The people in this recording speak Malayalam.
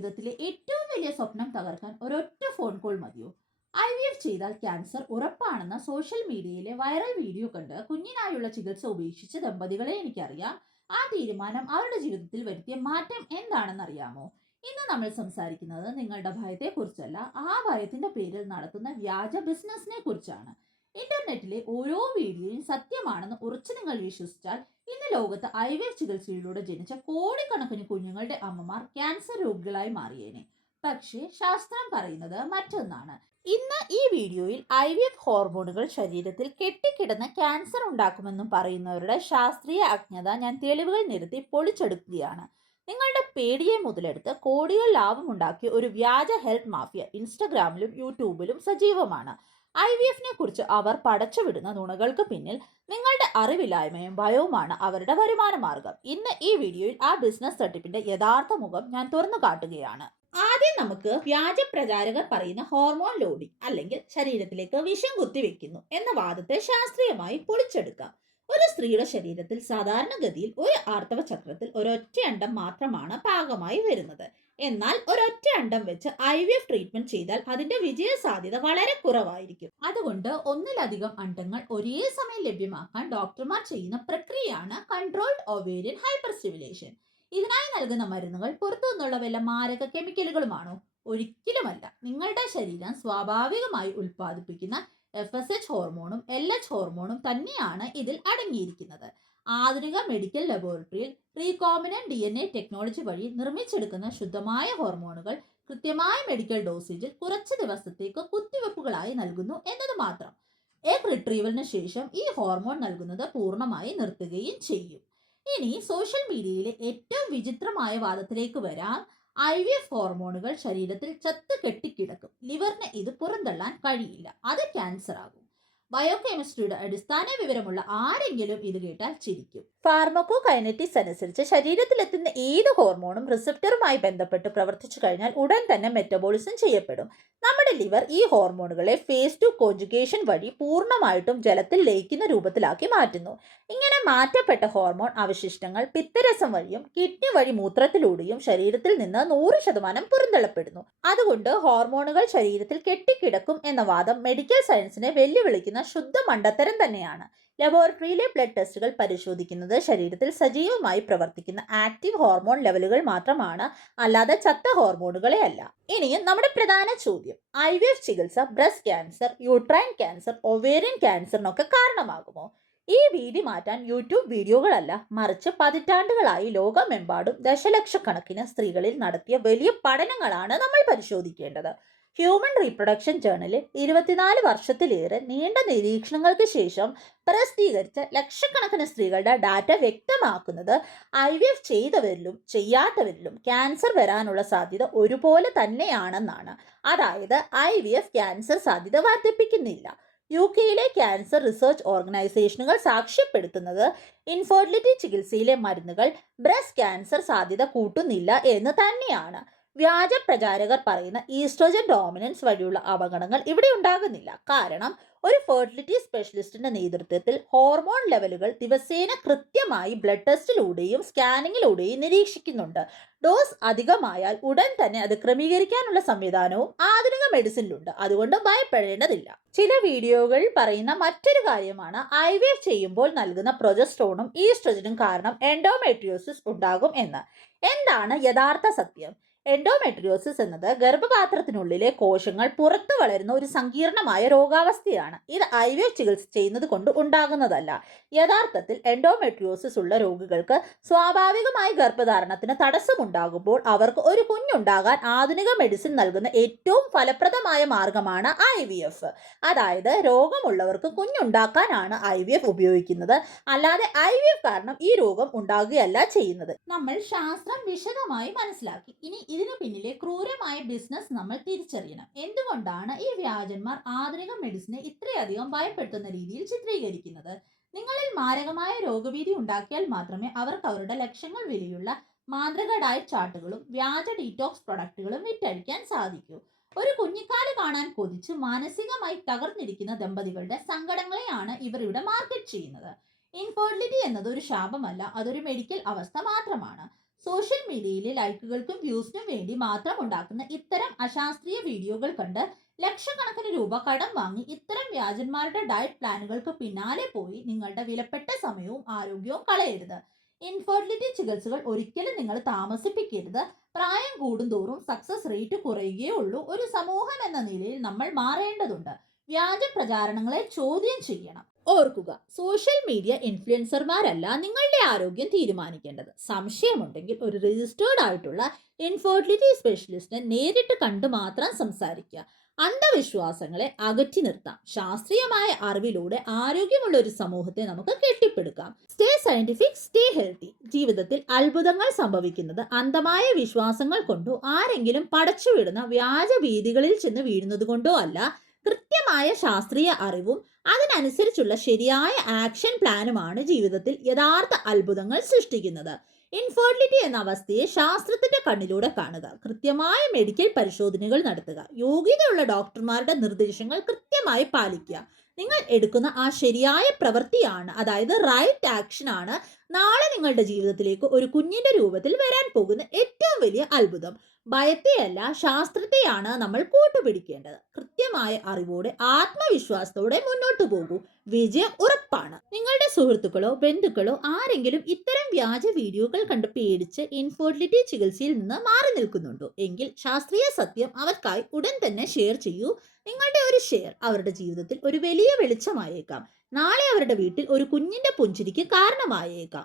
ജീവിതത്തിലെ ഏറ്റവും വലിയ സ്വപ്നം തകർക്കാൻ ഒരൊറ്റ ഫോൺ കോൾ മതിയോ? IVF ചെയ്താൽ ക്യാൻസർ ഉറപ്പാണെന്ന സോഷ്യൽ മീഡിയയിലെ വൈറൽ വീഡിയോ കണ്ട് കുഞ്ഞിനായുള്ള ചികിത്സ ഉപേക്ഷിച്ച ദമ്പതികളെ എനിക്കറിയാം. ആ തീരുമാനം അവരുടെ ജീവിതത്തിൽ വരുത്തിയ മാറ്റം എന്താണെന്ന് അറിയാമോ? ഇന്ന് നമ്മൾ സംസാരിക്കുന്നത് നിങ്ങളുടെ ഭയത്തെ കുറിച്ചല്ല, ആ ഭയത്തിന്റെ പേരിൽ നടത്തുന്ന വ്യാജ ബിസിനസിനെ കുറിച്ചാണ്. ഇന്റർനെറ്റിലെ ഓരോ വീഡിയോയും സത്യമാണെന്ന് ഉറച്ചു നിങ്ങൾ വിശ്വസിച്ചാൽ ഇന്ന് ലോകത്ത് IVF ചികിത്സയിലൂടെ ജനിച്ച കോടിക്കണക്കിന് കുഞ്ഞുങ്ങളുടെ അമ്മമാർ ക്യാൻസർ രോഗികളായി മാറിയേനെ. പക്ഷേ ശാസ്ത്രം പറയുന്നത് മറ്റൊന്നാണ്. ഇന്ന് ഈ വീഡിയോയിൽ IVF ഹോർമോണുകൾ ശരീരത്തിൽ കെട്ടിക്കിടന്ന് ക്യാൻസർ ഉണ്ടാക്കുമെന്നും പറയുന്നവരുടെ ശാസ്ത്രീയ അജ്ഞത ഞാൻ തെളിവുകൾ നിരത്തി പൊളിച്ചെടുക്കുകയാണ്. നിങ്ങളുടെ പേടിയെ മുതലെടുത്ത് കോടികൾ ലാഭമുണ്ടാക്കിയ ഒരു വ്യാജ ഹെൽത്ത് മാഫിയ ഇൻസ്റ്റഗ്രാമിലും യൂട്യൂബിലും സജീവമാണ്. IVFനെ കുറിച്ച് അവർ പടച്ചുവിടുന്ന നുണകൾക്ക് പിന്നിൽ നിങ്ങളുടെ അറിവില്ലായ്മയും ഭയവുമാണ് അവരുടെ വരുമാന മാർഗം. ഇന്ന് ഈ വീഡിയോയിൽ ആ ബിസിനസ് തട്ടിപ്പിന്റെ യഥാർത്ഥ മുഖം ഞാൻ തുറന്നു കാട്ടുകയാണ്. ആദ്യം നമുക്ക് വ്യാജ പ്രചാരകർ പറയുന്ന ഹോർമോൺ ലോഡിംഗ് അല്ലെങ്കിൽ ശരീരത്തിലേക്ക് വിഷം കുത്തിവെക്കുന്നു എന്ന വാദത്തെ ശാസ്ത്രീയമായി പൊളിച്ചെടുക്കാം. ഒരു സ്ത്രീയുടെ ശരീരത്തിൽ സാധാരണഗതിയിൽ ഒരു ആർത്തവ ചക്രത്തിൽ ഒരൊറ്റ അണ്ടം മാത്രമാണ് പാകമായി വരുന്നത്. എന്നാൽ ഒരൊറ്റ അണ്ടം വെച്ച് IVF ട്രീറ്റ്മെന്റ് ചെയ്താൽ അതിന്റെ വിജയ സാധ്യത വളരെ കുറവായിരിക്കും. അതുകൊണ്ട് ഒന്നിലധികം അണ്ടങ്ങൾ ഒരേ സമയം ലഭ്യമാക്കാൻ ഡോക്ടർമാർ ചെയ്യുന്ന പ്രക്രിയയാണ് കൺട്രോൾഡ് ഒവേരിയൻ ഹൈപ്പർ സ്റ്റിമുലേഷൻ. ഇതിനായി നൽകുന്ന മരുന്നുകൾ പുറത്തു നിന്നുള്ള വല്ല മാരക കെമിക്കലുകളുമാണോ? ഒരിക്കലുമല്ല. നിങ്ങളുടെ ശരീരം സ്വാഭാവികമായി ഉൽപ്പാദിപ്പിക്കുന്ന FSH ഹോർമോണും LH ഹോർമോണും തന്നെയാണ് ഇതിൽ അടങ്ങിയിരിക്കുന്നത്. ആധുനിക മെഡിക്കൽ ലബോറട്ടറിയിൽ റീകോമിനന്റ് DNA ടെക്നോളജി വഴി നിർമ്മിച്ചെടുക്കുന്ന ശുദ്ധമായ ഹോർമോണുകൾ കൃത്യമായ മെഡിക്കൽ ഡോസേജിൽ കുറച്ച് ദിവസത്തേക്ക് കുത്തിവെപ്പുകളായി നൽകുന്നു എന്നത് മാത്രം. എഗ് റിട്രീവലിന് ശേഷം ഈ ഹോർമോൺ നൽകുന്നത് പൂർണ്ണമായി നിർത്തുകയും ചെയ്യും. ഇനി സോഷ്യൽ മീഡിയയിലെ ഏറ്റവും വിചിത്രമായ വാദത്തിലേക്ക് വരാം. IVF ഹോർമോണുകൾ ശരീരത്തിൽ ചത്ത് കെട്ടിക്കിടക്കും. ലിവറിന് ഇത് പുറന്തള്ളാൻ കഴിയില്ല, അത് ക്യാൻസർ ആകും. ബയോകെമിസ്ട്രിയുടെ അടിസ്ഥാന വിവരമുള്ള ആരെങ്കിലും ഇത് കേട്ടാൽ ചിരിക്കും. ഫാർമക്കോ കൈനറ്റിക്സ് അനുസരിച്ച് ശരീരത്തിലെത്തുന്ന ഏത് ഹോർമോണും റിസപ്റ്ററുമായി ബന്ധപ്പെട്ട് പ്രവർത്തിച്ചു കഴിഞ്ഞാൽ ഉടൻ തന്നെ മെറ്റബോളിസം ചെയ്യപ്പെടും. നമ്മുടെ ലിവർ ഈ ഹോർമോണുകളെ ഫേസ് ടു കോൺജുഗേഷൻ വഴി പൂർണ്ണമായിട്ടും ജലത്തിൽ ലയിക്കുന്ന രൂപത്തിലാക്കി മാറ്റുന്നു. ഇങ്ങനെ മാറ്റപ്പെട്ട ഹോർമോൺ അവശിഷ്ടങ്ങൾ പിത്തരസം വഴിയും കിഡ്നി വഴി മൂത്രത്തിലൂടെയും ശരീരത്തിൽ നിന്ന് 100% പുറന്തള്ളപ്പെടുന്നു. അതുകൊണ്ട് ഹോർമോണുകൾ ശരീരത്തിൽ കെട്ടിക്കിടക്കും എന്ന വാദം മെഡിക്കൽ സയൻസിനെ വെല്ലുവിളിക്കുന്ന ശുദ്ധ മണ്ടത്തരം തന്നെയാണ്. ലബോറട്ടറിയിലെ ബ്ലഡ് ടെസ്റ്റുകൾ പരിശോധിക്കുന്നത് ശരീരത്തിൽ സജീവമായി പ്രവർത്തിക്കുന്ന ആക്റ്റീവ് ഹോർമോൺ ലെവലുകൾ മാത്രമാണ്, അല്ലാതെ ചത്ത ഹോർമോണുകളെ അല്ല. ഇനിയും നമ്മുടെ പ്രധാന ചോദ്യം, IVF ചികിത്സ breast cancer, uterine cancer, ovarian ക്യാൻസറിനൊക്കെ കാരണമാകുമോ? ഈ ഭീതി മാറ്റാൻ യൂട്യൂബ് വീഡിയോകളല്ല, മറിച്ച് പതിറ്റാണ്ടുകളായി ലോകമെമ്പാടും ദശലക്ഷക്കണക്കിന് സ്ത്രീകളിൽ നടത്തിയ വലിയ പഠനങ്ങളാണ് നമ്മൾ പരിശോധിക്കേണ്ടത്. ഹ്യൂമൻ റീപ്രൊഡക്ഷൻ ജേണലിൽ 24 വർഷത്തിലേറെ നീണ്ട നിരീക്ഷണങ്ങൾക്ക് ശേഷം പ്രസിദ്ധീകരിച്ച ലക്ഷക്കണക്കിന് സ്ത്രീകളുടെ ഡാറ്റ വ്യക്തമാക്കുന്നത് IVF ചെയ്തവരിലും ചെയ്യാത്തവരിലും ക്യാൻസർ വരാനുള്ള സാധ്യത ഒരുപോലെ തന്നെയാണെന്നാണ്. അതായത് IVF ക്യാൻസർ സാധ്യത വർദ്ധിപ്പിക്കുന്നില്ല. UK ക്യാൻസർ റിസർച്ച് ഓർഗനൈസേഷനുകൾ സാക്ഷ്യപ്പെടുത്തുന്നത് ഇൻഫെർട്ടിലിറ്റി ചികിത്സയിലെ മരുന്നുകൾ ബ്രസ്റ്റ് ക്യാൻസർ സാധ്യത കൂട്ടുന്നില്ല എന്ന് തന്നെയാണ്. വ്യാജ പ്രചാരകർ പറയുന്ന ഈസ്ട്രോജൻ ഡോമിനൻസ് വഴിയുള്ള അപകടങ്ങൾ ഇവിടെ ഉണ്ടാകുന്നില്ല. കാരണം ഒരു ഫെർട്ടിലിറ്റി സ്പെഷ്യലിസ്റ്റിന്റെ നേതൃത്വത്തിൽ ഹോർമോൺ ലെവലുകൾ ദിവസേന കൃത്യമായി ബ്ലഡ് ടെസ്റ്റിലൂടെയും സ്കാനിങ്ങിലൂടെയും നിരീക്ഷിക്കുന്നുണ്ട്. ഡോസ് അധികമായാൽ ഉടൻ തന്നെ അത് ക്രമീകരിക്കാനുള്ള സംവിധാനവും ആധുനിക മെഡിസിനിലുണ്ട്. അതുകൊണ്ട് ഭയപ്പെടേണ്ടതില്ല. ചില വീഡിയോകളിൽ പറയുന്ന മറ്റൊരു കാര്യമാണ് IVF ചെയ്യുമ്പോൾ നൽകുന്ന പ്രൊജസ്ട്രോണും ഈസ്ട്രോജനും കാരണം എൻഡോമെട്രിയോസിസ് ഉണ്ടാകും എന്ന്. എന്താണ് യഥാർത്ഥ സത്യം? എൻഡോമെട്രിയോസിസ് എന്നത് ഗർഭപാത്രത്തിനുള്ളിലെ കോശങ്ങൾ പുറത്തു വളരുന്ന ഒരു സങ്കീർണമായ രോഗാവസ്ഥയാണ്. ഇത് IVF ചികിത്സ ചെയ്യുന്നത് കൊണ്ട് ഉണ്ടാകുന്നതല്ല. യഥാർത്ഥത്തിൽ എൻഡോമെട്രിയോസിസ് ഉള്ള രോഗികൾക്ക് സ്വാഭാവികമായി ഗർഭധാരണത്തിന് തടസ്സമുണ്ടാകുമ്പോൾ അവർക്ക് ഒരു കുഞ്ഞുണ്ടാകാൻ ആധുനിക മെഡിസിൻ നൽകുന്ന ഏറ്റവും ഫലപ്രദമായ മാർഗമാണ് IVF. അതായത് രോഗമുള്ളവർക്ക് കുഞ്ഞുണ്ടാക്കാനാണ് IVF ഉപയോഗിക്കുന്നത്, അല്ലാതെ IVF കാരണം ഈ രോഗം ഉണ്ടാകുകയല്ല ചെയ്യുന്നത്. നമ്മൾ ശാസ്ത്രം വിശദമായി മനസ്സിലാക്കി. ഇനി ഇതിനു പിന്നിലെ ക്രൂരമായ ബിസിനസ് നമ്മൾ തിരിച്ചറിയണം. എന്തുകൊണ്ടാണ് ഈ വ്യാജന്മാർ ആധുനിക മെഡിസിനെ ഇത്രയധികം ഭയപ്പെടുത്തുന്ന രീതിയിൽ ചിത്രീകരിക്കുന്നത്? നിങ്ങളിൽ മാരകമായ രോഗഭീതി ഉണ്ടാക്കിയാൽ മാത്രമേ അവർക്ക് അവരുടെ ലക്ഷങ്ങൾ വിലയുള്ള മാന്ത്രിക ഡയറ്റ് ചാർട്ടുകളും വ്യാജ ഡീറ്റോക്സ് പ്രൊഡക്റ്റുകളും വിറ്റഴിക്കാൻ സാധിക്കൂ. ഒരു കുഞ്ഞിക്കാല് കാണാൻ കൊതിച്ച് മാനസികമായി തകർന്നിരിക്കുന്ന ദമ്പതികളുടെ സങ്കടങ്ങളെയാണ് ഇവർ ഇവിടെ മാർക്കറ്റ് ചെയ്യുന്നത്. ഇൻഫെർട്ടിലിറ്റി എന്നത് ഒരു ശാപമല്ല, അതൊരു മെഡിക്കൽ അവസ്ഥ മാത്രമാണ്. സോഷ്യൽ മീഡിയയിലെ ലൈക്കുകൾക്കും വ്യൂസിനും വേണ്ടി മാത്രം ഉണ്ടാക്കുന്ന ഇത്തരം അശാസ്ത്രീയ വീഡിയോകൾ കണ്ട് ലക്ഷക്കണക്കിന് രൂപ കടം വാങ്ങി ഇത്തരം വ്യാജന്മാരുടെ ഡയറ്റ് പ്ലാനുകൾക്ക് പിന്നാലെ പോയി നിങ്ങളുടെ വിലപ്പെട്ട സമയവും ആരോഗ്യവും കളയരുത്. ഇൻഫെർട്ടിലിറ്റി ചികിത്സകൾ ഒരിക്കലും നിങ്ങൾ താമസിപ്പിക്കരുത്. പ്രായം കൂടുന്തോറും സക്സസ് റേറ്റ് കുറയുകയേ ഉള്ളൂ. ഒരു സമൂഹം എന്ന നിലയിൽ നമ്മൾ മാറേണ്ടതുണ്ട്. വ്യാജ പ്രചാരണങ്ങളെ ചോദ്യം ചെയ്യണം. ഓർക്കുക, സോഷ്യൽ മീഡിയ ഇൻഫ്ലുവൻസർമാരല്ല നിങ്ങളുടെ ആരോഗ്യം തീരുമാനിക്കേണ്ടത്. സംശയമുണ്ടെങ്കിൽ ഒരു രജിസ്റ്റേർഡ് ആയിട്ടുള്ള ഇൻഫെർട്ടിലിറ്റി സ്പെഷ്യലിസ്റ്റിനെ നേരിട്ട് കണ്ടു മാത്രം സംസാരിക്കുക. അന്ധവിശ്വാസങ്ങളെ അകറ്റി നിർത്താം. ശാസ്ത്രീയമായ അറിവിലൂടെ ആരോഗ്യമുള്ള ഒരു സമൂഹത്തെ നമുക്ക് കെട്ടിപ്പടുക്കാം. Stay scientific, stay healthy. ജീവിതത്തിൽ അത്ഭുതങ്ങൾ സംഭവിക്കുന്നത് അന്ധമായ വിശ്വാസങ്ങൾ കൊണ്ടോ ആരെങ്കിലും പടച്ചുവിടുന്ന വ്യാജ ഭീതികളിൽ ചെന്ന് വീഴുന്നത് കൊണ്ടോ അല്ല. കൃത്യമായ ശാസ്ത്രീയ അറിവും അതിനനുസരിച്ചുള്ള ശരിയായ ആക്ഷൻ പ്ലാനുമാണ് ജീവിതത്തിൽ യഥാർത്ഥ അത്ഭുതങ്ങൾ സൃഷ്ടിക്കുന്നത്. ഇൻഫെർട്ടിലിറ്റി എന്ന അവസ്ഥയെ ശാസ്ത്രത്തിന്റെ കണ്ണിലൂടെ കാണുക. കൃത്യമായ മെഡിക്കൽ പരിശോധനകൾ നടത്തുക. യോഗ്യതയുള്ള ഡോക്ടർമാരുടെ നിർദ്ദേശങ്ങൾ കൃത്യമായി പാലിക്കുക. നിങ്ങൾ എടുക്കുന്ന ആ ശരിയായ പ്രവൃത്തിയാണ്, അതായത് റൈറ്റ് ആക്ഷൻ ആണ്, നാളെ നിങ്ങളുടെ ജീവിതത്തിലേക്ക് ഒരു കുഞ്ഞിന്റെ രൂപത്തിൽ വരാൻ പോകുന്ന ഏറ്റവും വലിയ അത്ഭുതം. ഭയത്തെയല്ല, ശാസ്ത്രത്തെയാണ് നമ്മൾ കൂട്ടുപിടിക്കേണ്ടത്. കൃത്യമായ അറിവോടെ ആത്മവിശ്വാസത്തോടെ മുന്നോട്ട് പോകൂ. വിജയം ഉറപ്പാണ്. നിങ്ങളുടെ സുഹൃത്തുക്കളോ ബന്ധുക്കളോ ആരെങ്കിലും ഇത്തരം വ്യാജ വീഡിയോകൾ കണ്ട് പേടിച്ച് ഇൻഫെർട്ടിലിറ്റി ചികിത്സയിൽ നിന്ന് മാറി നിൽക്കുന്നുണ്ടോ എങ്കിൽ ശാസ്ത്രീയ സത്യം അവർക്കായി ഉടൻ തന്നെ ഷെയർ ചെയ്യൂ. നിങ്ങളുടെ ഒരു ഷെയർ അവരുടെ ജീവിതത്തിൽ ഒരു വലിയ വെളിച്ചമായേക്കാം. നാളെ അവരുടെ വീട്ടിൽ ഒരു കുഞ്ഞിന്റെ പുഞ്ചിരിക്ക് കാരണമായേക്കാം.